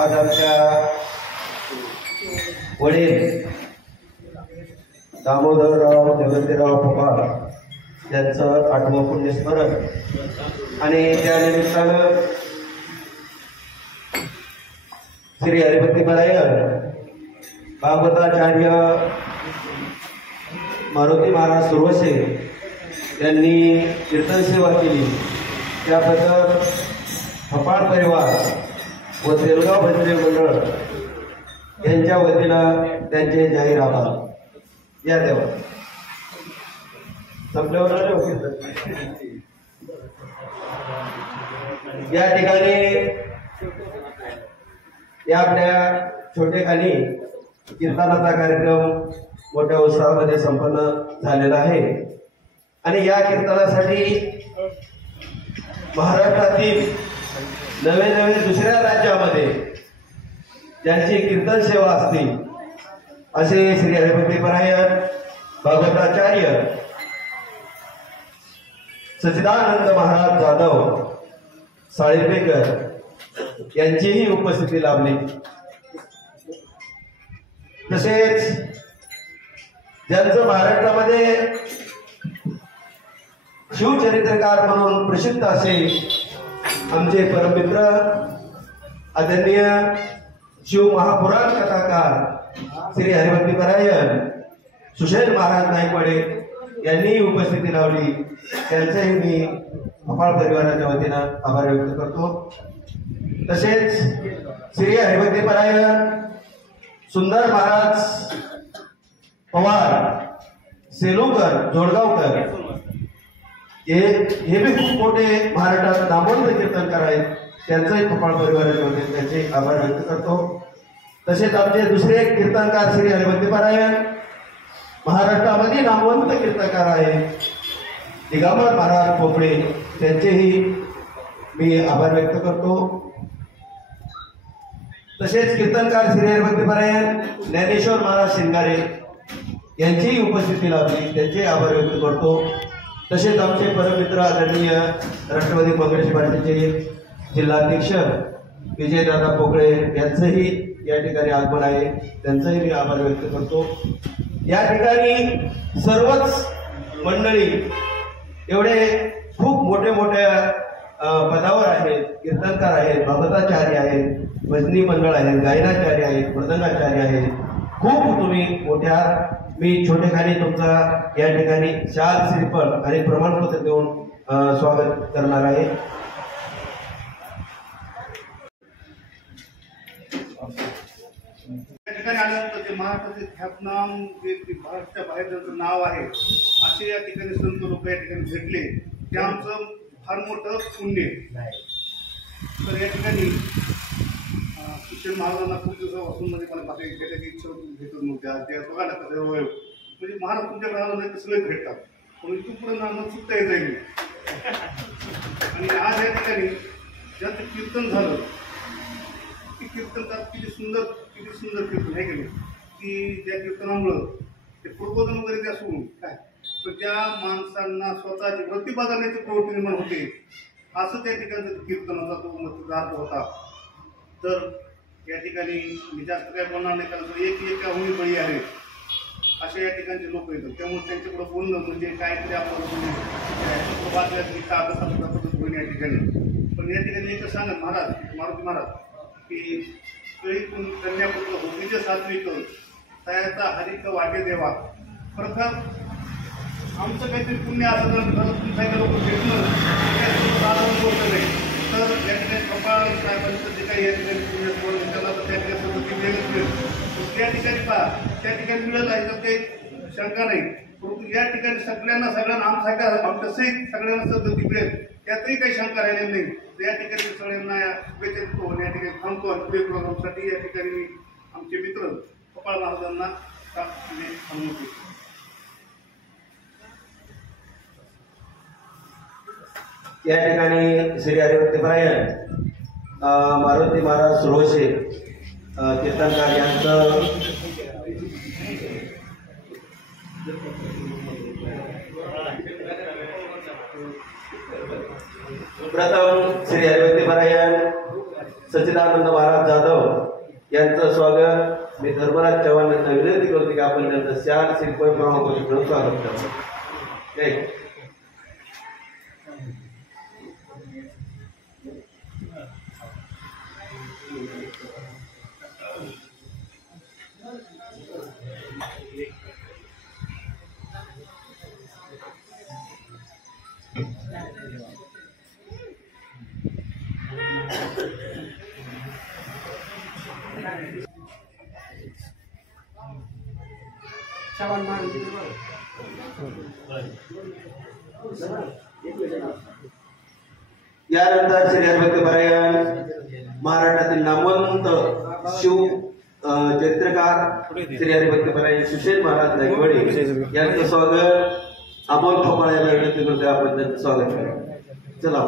आज आमच्या वडील दामोदरराव निवृत्तीराव पवार यांचं 8वं पुण्यस्मरण आणि त्या निमित्तानं श्री हरिभक्ती परायण भागवताचार्य मारुती महाराज सुरवसे यांनी कीर्तन सेवा केली त्याबद्दल फपाळ परिवार व तेलगाव भजनी मंडळ यांच्या वतीनं त्यांचे जाहीर आभार। या देवा संपल्यावर या ठिकाणी या आपल्या छोटेखानी कीर्तनाचा कार्यक्रम मोठ्या उत्साहामध्ये संपन्न झालेला आहे आणि या कीर्तनासाठी महाराष्ट्रातील नवे नवे दुसऱ्या राज्यामध्ये ज्यांची कीर्तन सेवा असतील असे श्री हरिभक्ती परायण भागवताचार्य सच्चिदानंद महाराज जाधव साळीपेकर यांचीही उपस्थिती लाभली। तसेच ज्यांचं महाराष्ट्रामध्ये शिवचरित्रकार म्हणून प्रसिद्ध असे आमचे परममित्र आदरणीय शिव महापुराण कथाकार श्री हरिभक्ती परायण सुशैल महाराज नाईकवाडे यांनी उपस्थिती लावली त्यांचेही मी भोपाळ परिवाराच्या वतीनं आभार व्यक्त करतो। तसेच श्री हरिभक्ती परायण सुंदर महाराज पवार सेलूकर जोडगावकर हे भी खूप मोठे महाराष्ट्रात नामवंत कीर्तनकार आहेत त्यांचाही भोपाळ परिवाराच्या वतीने त्यांचे आभार व्यक्त करतो। तसेच आमचे दुसरे कीर्तनकार श्री हरिभक्ती परायण महाराष्ट्रामध्ये नामवंत कीर्तनकार आहेत दिगंबर महाराज पोपळे त्यांचेही मी आभार व्यक्त करतो। तसेच कीर्तनकार श्री हरिभक्ती परायण ज्ञानेश्वर महाराज शिंगारे यांचीही उपस्थिती लाभली त्यांचे आभार व्यक्त करतो। तसेच आमचे परममित्र आदरणीय राष्ट्रवादी काँग्रेस पार्टीचे जिल्हाध्यक्ष विजयदादा पोकळे यांचंही या ठिकाणी आगमन आहे, त्यांचाही मी आभार व्यक्त करतो. या ठिकाणी सर्वच मंडळी एवढे खूप मोठे मोठ्या पदावर आहेत, कीर्तनकार आहेत, भगवताचार्य आहेत, भजनी मंडळ आहेत, गायनाचार्य आहेत, मृदंगाचार्य आहेत. खूप तुम्ही मोठ्या. मी छोटेखानी तुमचा या ठिकाणी शाल श्रीफळ आणि प्रमाणपत्र देऊन स्वागत करणार आहे. या ठिकाणी आल्यानंतर जे महाराष्ट्राचे ख्यातनाम जे महाराष्ट्राच्या बाहेर ज्यांचं नाव आहे असे या ठिकाणी संत लोक या ठिकाणी भेटले, ते आमचं फार मोठं पुण्य. तर या ठिकाणी शिक्षण महाराजांना खूप दिवसापासून मध्ये मला भेटायची इच्छा भेटत नव्हत्या. त्या बघा ना कसं म्हणजे महाराज तुमच्या घराला नाही तर सगळे भेटतात, पण इथून पुढे नाम चुकता येत जाईल. आणि आज या ठिकाणी ज्यांचं कीर्तन झालं, की कीर्तनकार किती सुंदर कीर्तन आहे की नाही, की ज्या कीर्तनामुळं ते प्रबोधन वगैरे त्या सोडून काय, पण ज्या माणसांना स्वतःची वृत्ती बदलण्याची प्रवृत्ती निर्माण होते, असं त्या ठिकाणचा कीर्तनाचा तो मतदार होता. तर या ठिकाणी मी जास्त काय बोलणार नाही, कारण एक होऊन बळी आहे अशा या ठिकाणचे लोक येतात. त्यामुळे त्यांच्याकडे बोलणं म्हणजे काहीतरी आपल्याला या ठिकाणी. पण या ठिकाणी एकच सांगत मारुती महाराज की कन्यापुत्र होतीचे सात्विक तयाचा हरिक वाटे देवा. प्रथम आमचं काहीतरी पुण्य असं तुमच्या लोक भेटणं गोष्ट नाही. तर या ठिकाणी कपाळ साहेबांचं जे काही या ठिकाणी पुण्य त्याला तर त्या ठिकाणी मिळेल, त्या ठिकाणी पहा त्या ठिकाणी मिळत आहे तर काही शंका नाही. परंतु या ठिकाणी सगळ्यांना आमच्या सहित सगळ्यांना सद्गती मिळेल त्यातही काही शंका राहिलेली नाही. तर या ठिकाणी सगळ्यांना शुभेच्छा देतो आणि या ठिकाणी थांबतो. आणि पुढे प्रोग्रामसाठी या ठिकाणी मी आमचे मित्र कपाळ महाराजांना अनुमती. या ठिकाणी श्री हरिभक्तपरायण मारुती महाराज सुरोशे कीर्तनकार यांचं प्रथम श्री हरिभक्तपरायण सच्चिदानंद महाराज जाधव यांचं स्वागत. मी धर्मराज चव्हाण यांना विनंती करतो की आपण त्यांचं शाल श्रीफळ प्रमाणपत्र घेऊन स्वागत करावं. यानंतर श्री हरिभक्तपरायण महाराष्ट्रातील नामवंत शिव चरित्रकार श्री हरिभक्तपरायण सुशेष महाराज गायकवाडी यांचं स्वागत अमोल खोपाळ यांना विनंती करतोय आपण त्यांचं स्वागत करा. चला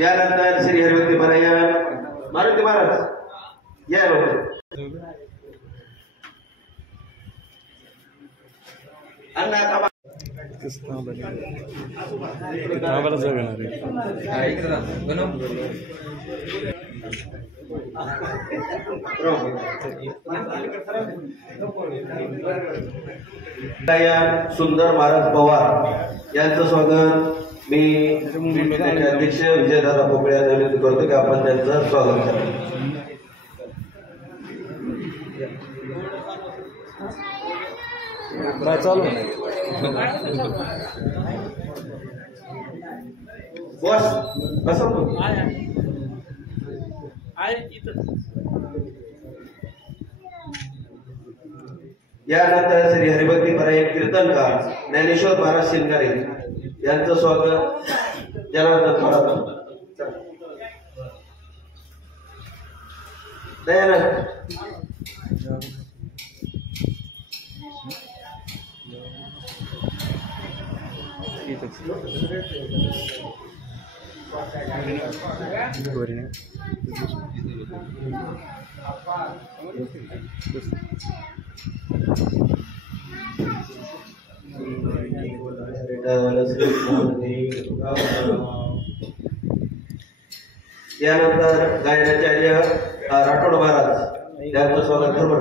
यानंतर श्री हरिभक्तपरायण मारुती महाराज या लोक अण्णा सुंदर महाराज पवार यांचं स्वागत. मी त्याचे अध्यक्ष विजयदादा पोकळे यांना विनंती करतो की आपण त्यांचं स्वागत करा. बॉस कसं यानंतर श्री हरिभक्तपरायण कीर्तनकार ज्ञानेश्वर महाराज शिंगारे यांचं स्वागत. जनार्दन महाराज दयानंद यानंतर गायनाचार्य राठोड महाराज यांचं स्वागत करू.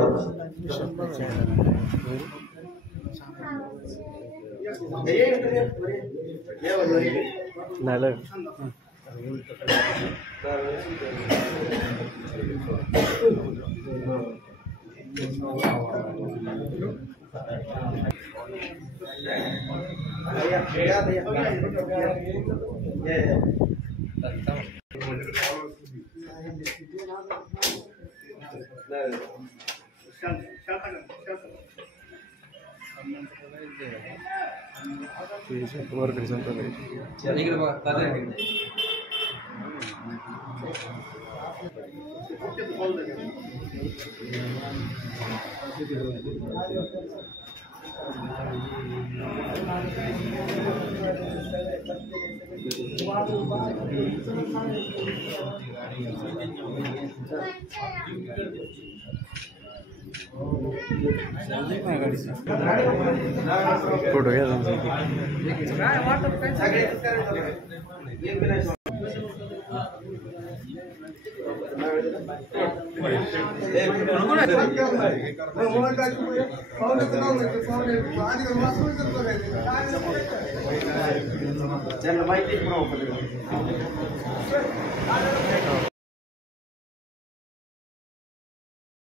फोटो घ्या त्यांना माहिती